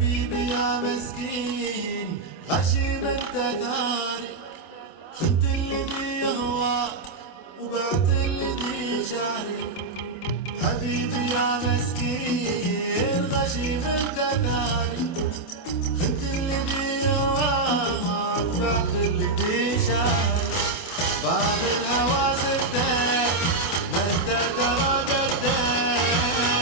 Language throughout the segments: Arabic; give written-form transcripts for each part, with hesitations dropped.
حبيبي يا مسكين غشيم انت ثاري، خنت الذي يهواك وبعت الذي جاري. حبيبي يا مسكين غشيم انت ثاري، خنت الذي يهواك وبعت الذي جاري. باب الهوى سدك ما انت ترى قدك،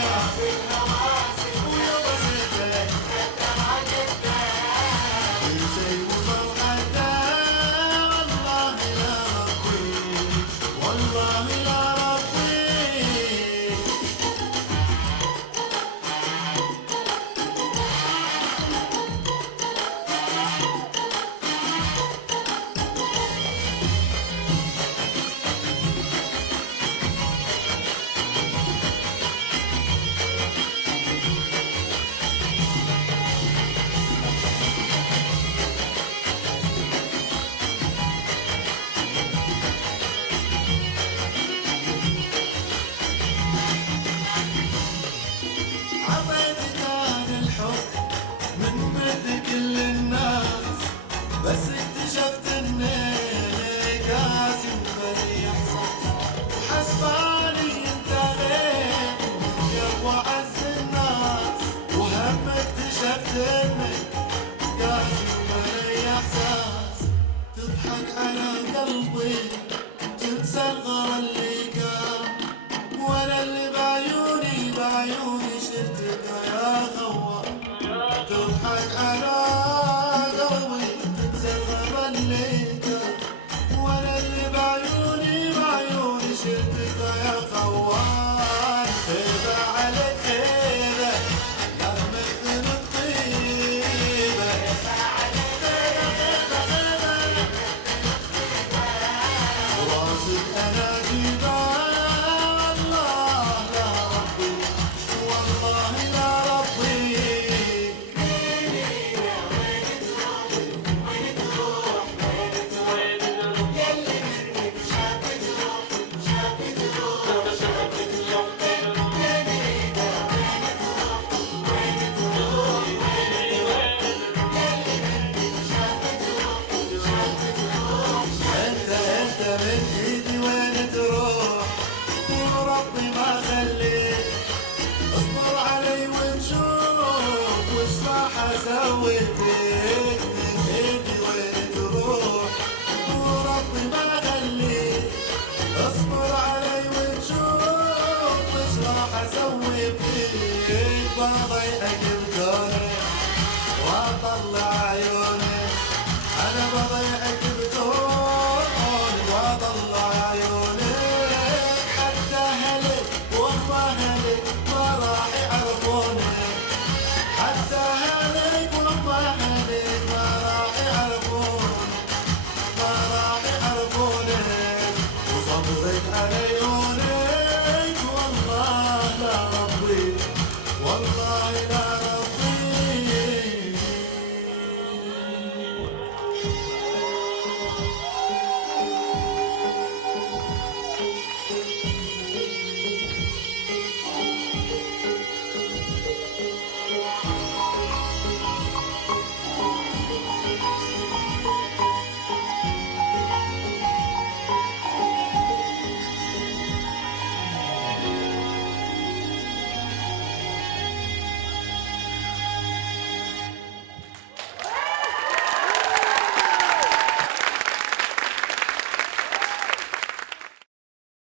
باب الهوى سدك ويابا سدك ما انت ترى قدك. كل شي وصل حده والله يا ربي، والله يا ربي. كل الناس بس اكتشفت انك قاسي وبري احساس، وحسباني انت غير يا ابو عز الناس، وهم اكتشفت انك قاسي وبري احساس. تضحك على قلبي تنسى الغلا اللي كان، وانا اللي بعيوني شلتك يا خوان. تضحك على قلبي تنسى الغلا اللي كان، وانا اللي بعيوني شلتك يا خوان. خيبة عليك خيبة يا مثل الطيبة، خيبة عليك خيبة وراسك انا جيبة. والله يا ربي، والله يا ربي. انت من ايدي وين تروح وربي ما خليك، اصبر علي ونشوف وش راح اسوي فيك. من ايدي وين تروح وربي ما خليك، اصبر علي ونشوف وش راح اسوي فيك. بضيعك بكونك واطلع عيونك، انا بضيعك بكونك واطلع عيونك. حتى اهلك والله اهلك ما راح يعرفونك، حتى اهلك والله اهلك ما راح يعرفونك، ما راح يعرفونك. وصبرك على عيونك والله لا ربي، والله لا